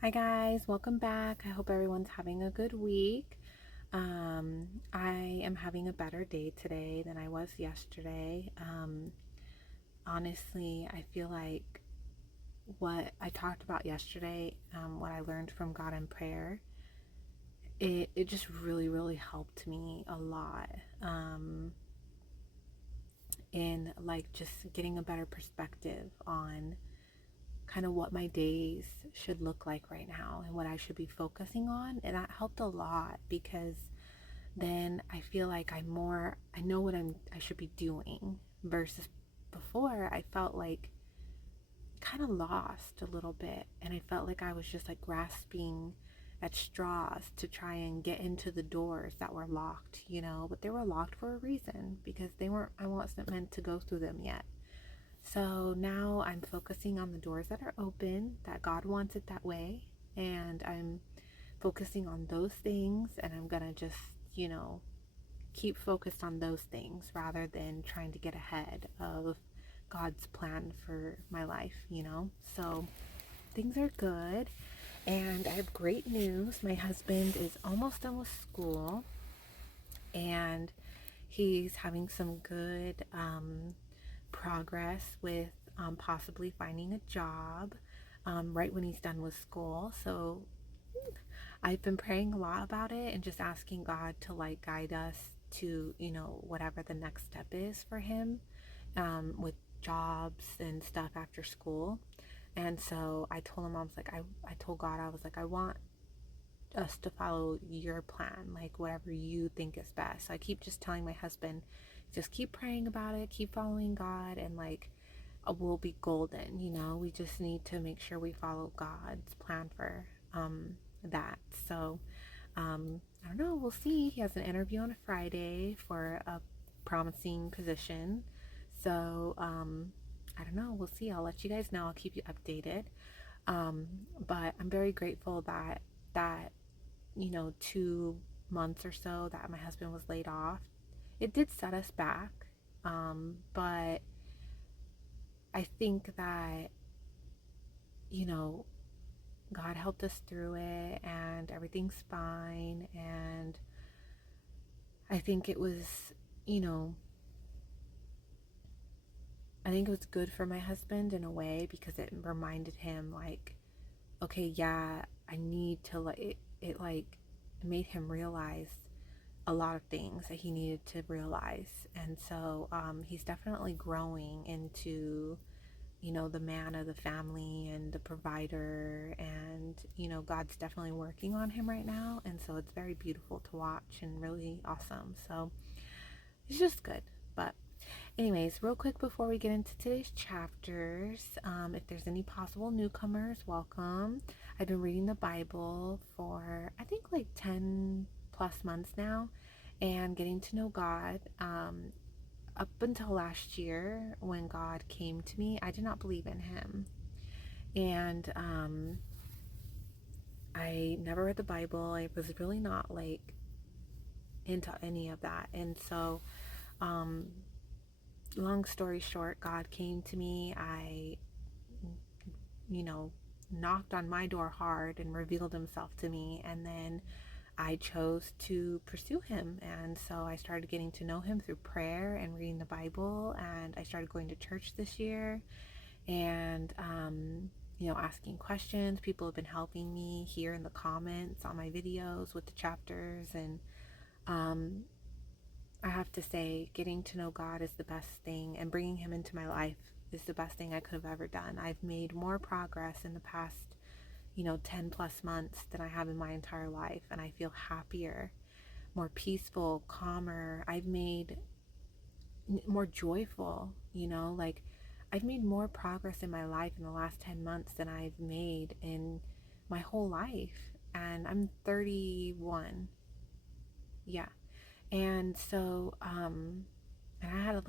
Hi guys, welcome back. I hope everyone's having a good week. I am having a better day today than I was yesterday. Honestly, I feel like what I talked about yesterday, what I learned from God in prayer, it just really helped me a lot. In like just getting a better perspective on kind of what my days should look like right now and what I should be focusing on. And that helped a lot because then I feel like I know what I should be doing versus before I felt like kind of lost a little bit, and I felt like I was just like grasping at straws to try and get into the doors that were locked, but they were locked for a reason because I wasn't meant to go through them yet. So now I'm focusing on the doors that are open, that God wants it that way, and I'm focusing on those things, and I'm gonna just, you know, keep focused on those things rather than trying to get ahead of God's plan for my life. So things are good. And I have great news. My husband is almost done with school and he's having some good progress with possibly finding a job right when he's done with school. So I've been praying a lot about it and just asking God to like guide us to, whatever the next step is for him with jobs and stuff after school. And so I told him, I told God, I was like, I want us to follow your plan, like whatever you think is best. So I keep just telling my husband, just keep praying about it, keep following God, and like we'll be golden. We just need to make sure we follow God's plan for that. So I don't know, we'll see. He has an interview on a Friday for a promising position. So I don't know, we'll see. I'll let you guys know. I'll keep you updated. But I'm very grateful that 2 months or so that my husband was laid off, it did set us back. But I think that you know God helped us through it and everything's fine. And I think it was, you know, I think it was good for my husband in a way because it reminded him, like, okay, yeah, I need to, like, it made him realize a lot of things that he needed to realize. And so he's definitely growing into, the man of the family and the provider. And, God's definitely working on him right now. And so it's very beautiful to watch and really awesome. So it's just good. But anyways, real quick before we get into today's chapters, if there's any possible newcomers, welcome. I've been reading the Bible for I think like 10 plus months now and getting to know God. Up until last year when God came to me, I did not believe in Him. And I never read the Bible. I was really not like into any of that. And so, um, long story short, God came to me. I, you know, knocked on my door hard and revealed himself to me. And then I chose to pursue him. And so I started getting to know him through prayer and reading the Bible. And I started going to church this year and, asking questions. People have been helping me here in the comments on my videos with the chapters. And um, I have to say, getting to know God is the best thing, and bringing Him into my life is the best thing I could have ever done. I've made more progress in the past, 10 plus months than I have in my entire life, and I feel happier, more peaceful, calmer. I've made more joyful, like I've made more progress in my life in the last 10 months than I've made in my whole life. And I'm 31. Yeah. And so, and I had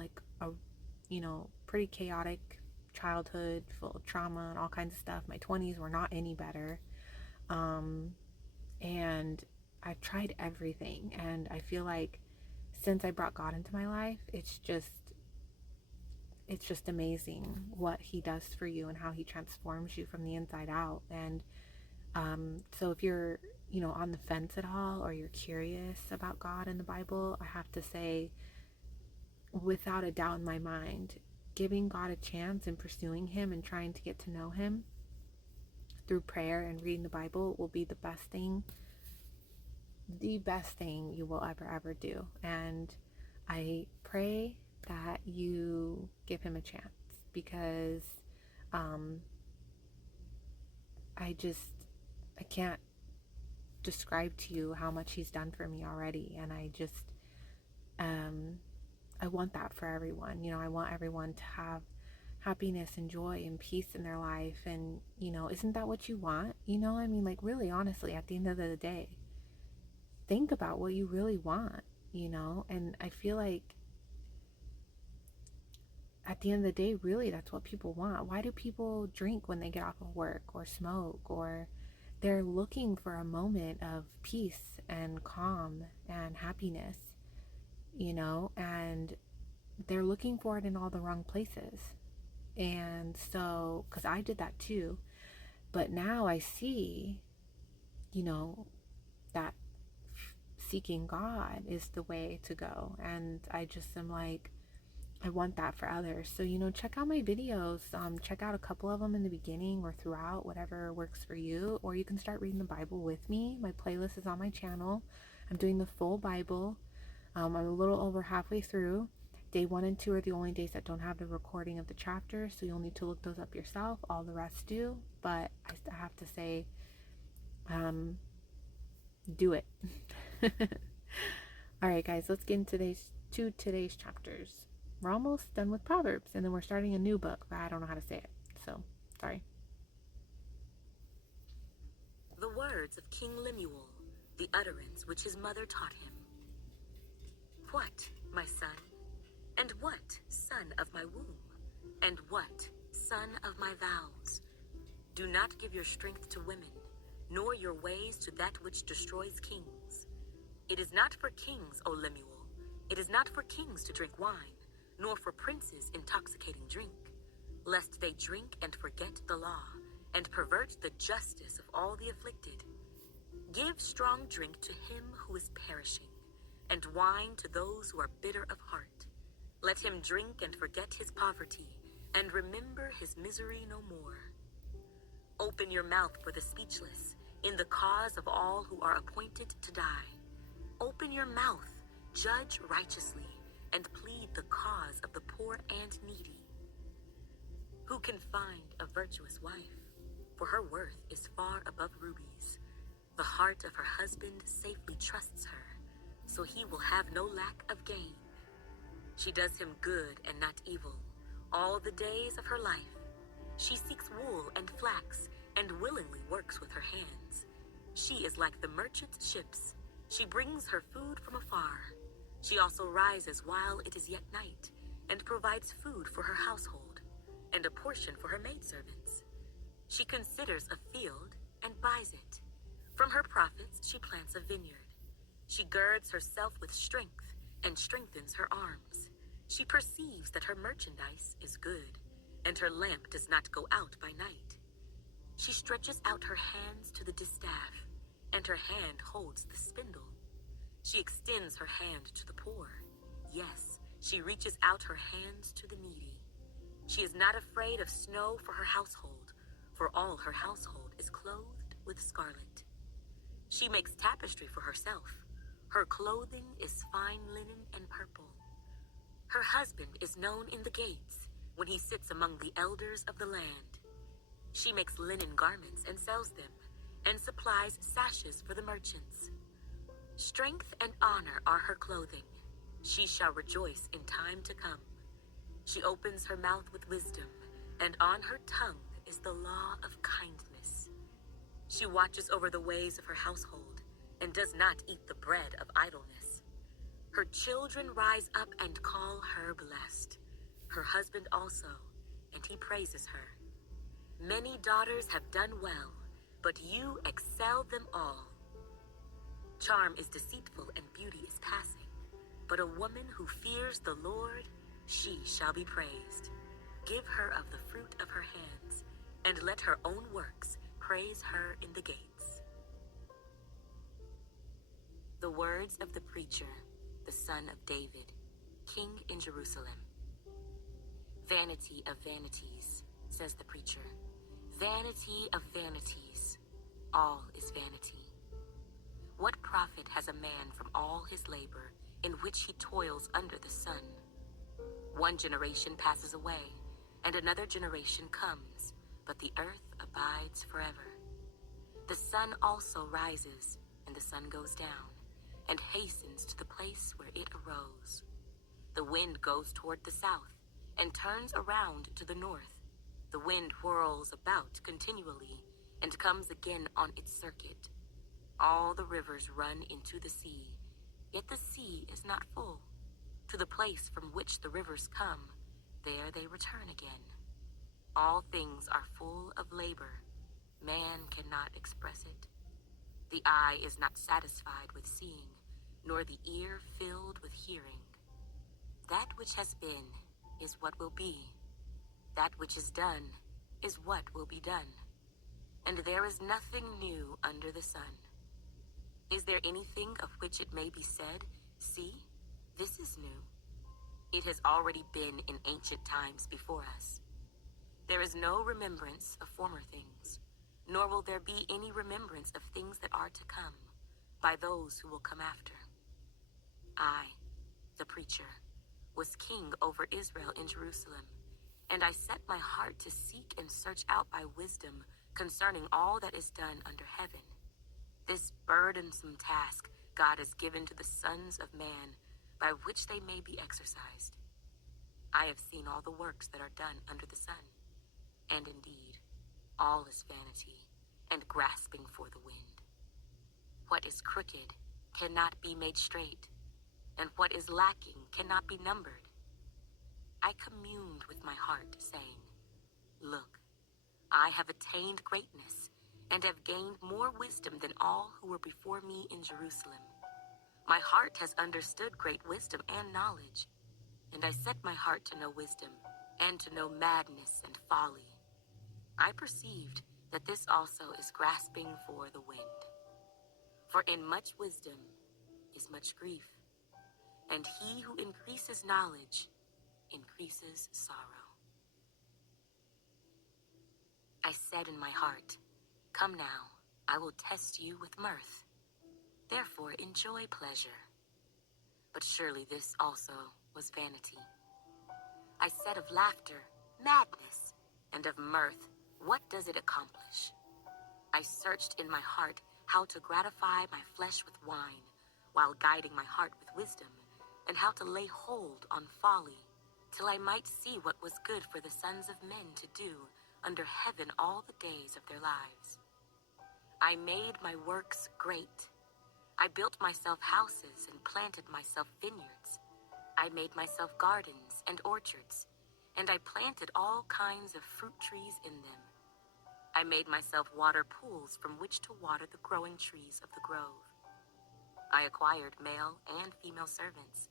pretty chaotic childhood full of trauma and all kinds of stuff. My 20s were not any better. Um, and I've tried everything. And I feel like since I brought God into my life, it's just amazing what He does for you and how He transforms you from the inside out. And So if you're, on the fence at all, or you're curious about God and the Bible, I have to say, without a doubt in my mind, giving God a chance and pursuing Him and trying to get to know Him through prayer and reading the Bible will be the best thing you will ever do. And I pray that you give Him a chance, because um, I can't describe to you how much He's done for me already. And um, I want that for everyone. I want everyone to have happiness and joy and peace in their life. And, isn't that what you want? I mean, like, really, honestly, at the end of the day, think about what you really want, And I feel like at the end of the day, really, that's what people want. Why do people drink when they get off of work, or smoke, or they're looking for a moment of peace and calm and happiness, and they're looking for it in all the wrong places. And so, because I did that too, but now I see, you know, that seeking God is the way to go. And I just am like, I want that for others. So, check out my videos. Check out a couple of them in the beginning or throughout, whatever works for you. Or you can start reading the Bible with me. My playlist is on my channel. I'm doing the full Bible. I'm a little over halfway through. Day 1 and 2 are the only days that don't have the recording of the chapters, so you'll need to look those up yourself. All the rest do, but I have to say, do it. All right, guys, let's get into today's chapters. We're almost done with Proverbs, and then we're starting a new book, but I don't know how to say it, so sorry. The words of King Lemuel, the utterance which his mother taught him. What, my son? And what, son of my womb? And what, son of my vows? Do not give your strength to women, nor your ways to that which destroys kings. It is not for kings, O Lemuel, it is not for kings to drink wine, nor for princes intoxicating drink, lest they drink and forget the law, and pervert the justice of all the afflicted. Give strong drink to him who is perishing, and wine to those who are bitter of heart. Let him drink and forget his poverty, and remember his misery no more. Open your mouth for the speechless, in the cause of all who are appointed to die. Open your mouth, judge righteously, and plead the cause of the poor and needy. Who can find a virtuous wife? For her worth is far above rubies. The heart of her husband safely trusts her, so he will have no lack of gain. She does him good and not evil, all the days of her life. She seeks wool and flax, and willingly works with her hands. She is like the merchant's ships. She brings her food from afar. She also rises while it is yet night, and provides food for her household, and a portion for her maidservants. She considers a field and buys it. From her profits she plants a vineyard. She girds herself with strength, and strengthens her arms. She perceives that her merchandise is good, and her lamp does not go out by night. She stretches out her hands to the distaff, and her hand holds the spindle. She extends her hand to the poor. Yes, she reaches out her hands to the needy. She is not afraid of snow for her household, for all her household is clothed with scarlet. She makes tapestry for herself. Her clothing is fine linen and purple. Her husband is known in the gates, when he sits among the elders of the land. She makes linen garments and sells them, and supplies sashes for the merchants. Strength and honor are her clothing. She shall rejoice in time to come. She opens her mouth with wisdom, and on her tongue is the law of kindness. She watches over the ways of her household, and does not eat the bread of idleness. Her children rise up and call her blessed. Her husband also, and he praises her. Many daughters have done well, but you excel them all. Charm is deceitful and beauty is passing, but a woman who fears the Lord, she shall be praised. Give her of the fruit of her hands, and let her own works praise her in the gates. The words of the preacher, the son of David, king in Jerusalem. Vanity of vanities, says the preacher. Vanity of vanities, all is vanity. What profit has a man from all his labor in which he toils under the sun? One generation passes away, and another generation comes, but the earth abides forever. The sun also rises, and the sun goes down, and hastens to the place where it arose. The wind goes toward the south, and turns around to the north. The wind whirls about continually, and comes again on its circuit. All the rivers run into the sea, yet the sea is not full. To the place from which the rivers come, there they return again. All things are full of labor. Man cannot express it. The eye is not satisfied with seeing, nor the ear filled with hearing. That which has been is what will be. That which is done is what will be done. And there is nothing new under the sun. Is there anything of which it may be said, "See, this is new"? It has already been in ancient times before us. There is no remembrance of former things, nor will there be any remembrance of things that are to come by those who will come after. I, the preacher, was king over Israel in Jerusalem, and I set my heart to seek and search out by wisdom concerning all that is done under heaven. This burdensome task God has given to the sons of man, by which they may be exercised. I have seen all the works that are done under the sun, and indeed, all is vanity and grasping for the wind. What is crooked cannot be made straight, and what is lacking cannot be numbered. I communed with my heart, saying, "Look, I have attained greatness, and have gained more wisdom than all who were before me in Jerusalem. My heart has understood great wisdom and knowledge, and I set my heart to know wisdom, and to know madness and folly. I perceived that this also is grasping for the wind. For in much wisdom is much grief, and he who increases knowledge increases sorrow. I said in my heart, 'Come now, I will test you with mirth. Therefore enjoy pleasure.' But surely this also was vanity. I said of laughter, 'Madness,' and of mirth, 'What does it accomplish?' I searched in my heart how to gratify my flesh with wine, while guiding my heart with wisdom, and how to lay hold on folly, till I might see what was good for the sons of men to do under heaven all the days of their lives. I made my works great. I built myself houses and planted myself vineyards. I made myself gardens and orchards, and I planted all kinds of fruit trees in them. I made myself water pools from which to water the growing trees of the grove. I acquired male and female servants,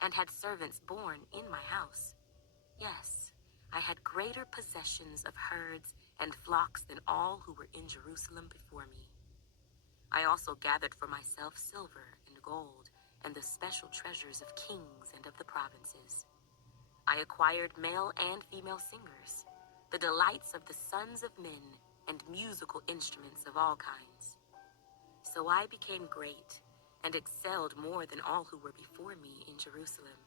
and had servants born in my house. Yes, I had greater possessions of herds and flocks than all who were in Jerusalem before me. I also gathered for myself silver and gold, and the special treasures of kings and of the provinces. I acquired male and female singers, the delights of the sons of men, and musical instruments of all kinds. So I became great, and excelled more than all who were before me in Jerusalem.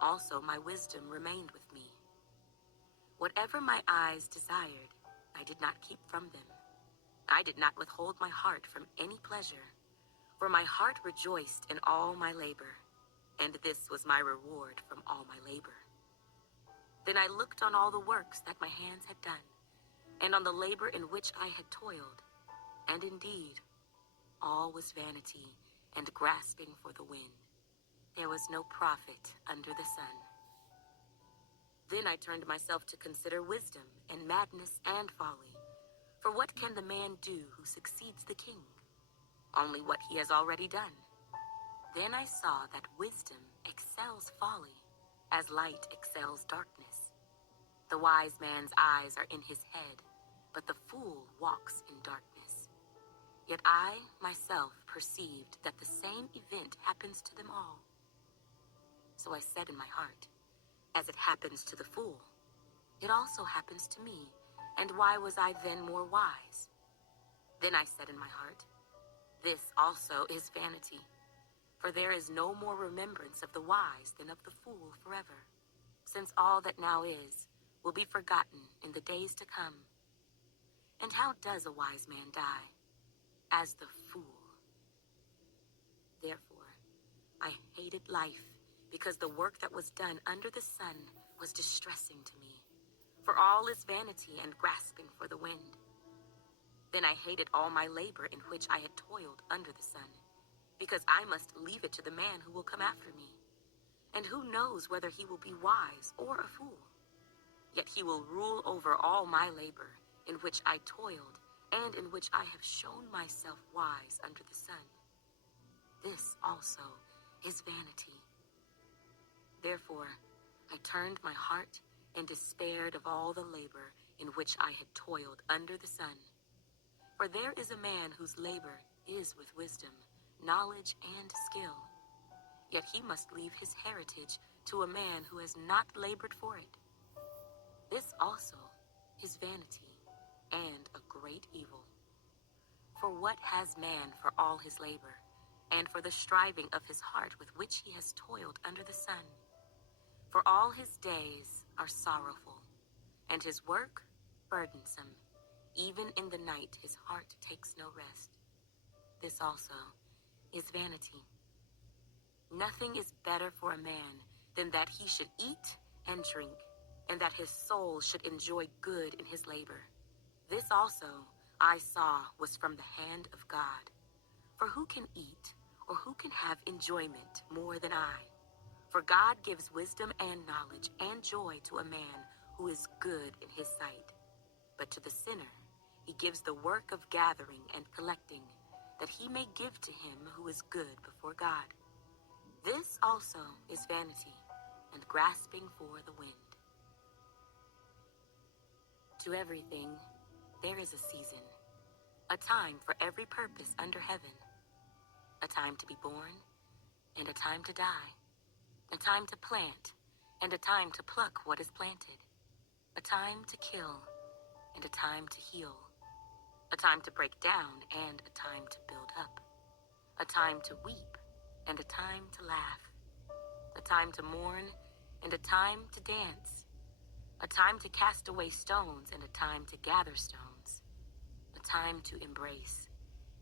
Also my wisdom remained with me. Whatever my eyes desired, I did not keep from them. I did not withhold my heart from any pleasure, for my heart rejoiced in all my labor, and this was my reward from all my labor. Then I looked on all the works that my hands had done, and on the labor in which I had toiled, and indeed, all was vanity and grasping for the wind. There was no profit under the sun. Then I turned myself to consider wisdom and madness and folly. For what can the man do who succeeds the king? Only what he has already done. Then I saw that wisdom excels folly, as light excels darkness. The wise man's eyes are in his head, but the fool walks in darkness. Yet I myself perceived that the same event happens to them all. So I said in my heart, as it happens to the fool, it also happens to me, and why was I then more wise? Then I said in my heart, this also is vanity, for there is no more remembrance of the wise than of the fool forever, since all that now is will be forgotten in the days to come. And how does a wise man die? As the fool. Therefore, I hated life, because the work that was done under the sun was distressing to me. For all is vanity and grasping for the wind. Then I hated all my labor in which I had toiled under the sun, because I must leave it to the man who will come after me. And who knows whether he will be wise or a fool? Yet he will rule over all my labor, in which I toiled, and in which I have shown myself wise under the sun. This also is vanity. Therefore, I turned my heart and despaired of all the labor in which I had toiled under the sun. For there is a man whose labor is with wisdom, knowledge, and skill. Yet he must leave his heritage to a man who has not labored for it. This also is vanity and a great evil. For what has man for all his labor, and for the striving of his heart with which he has toiled under the sun? For all his days are sorrowful, and his work burdensome. Even in the night his heart takes no rest. This also is vanity. Nothing is better for a man than that he should eat and drink, and that his soul should enjoy good in his labor. This also I saw was from the hand of God. For who can eat, or who can have enjoyment more than I? For God gives wisdom and knowledge and joy to a man who is good in his sight. But to the sinner he gives the work of gathering and collecting, that he may give to him who is good before God. This also is vanity, and grasping for the wind. To everything there is a season, a time for every purpose under heaven, a time to be born, and a time to die, a time to plant, and a time to pluck what is planted, a time to kill, and a time to heal, a time to break down, and a time to build up, a time to weep, and a time to laugh, a time to mourn, and a time to dance, a time to cast away stones, and a time to gather stones, a time to embrace,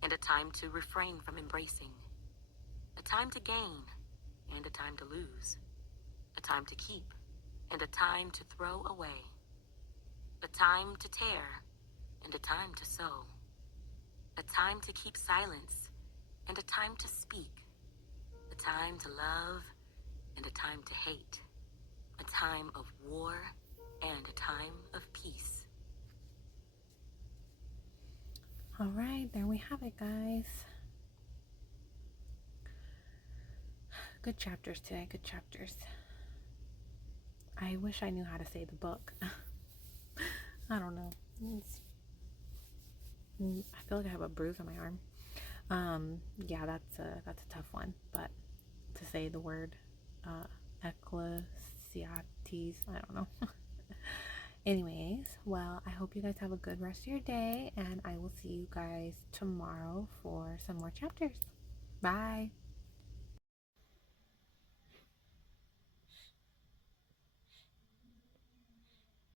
and a time to refrain from embracing, a time to gain, and a time to lose, a time to keep, and a time to throw away, a time to tear, and a time to sow, a time to keep silence, and a time to speak, a time to love, and a time to hate, a time of war, and a time of peace. All right, there we have it, guys. Good chapters today, good chapters. I wish I knew how to say the book. I don't know. I feel like I have a bruise on my arm. Yeah, that's a tough one. But to say the word Ecclesiastes, I don't know. Anyways, well, I hope you guys have a good rest of your day, and I will see you guys tomorrow for some more chapters. Bye.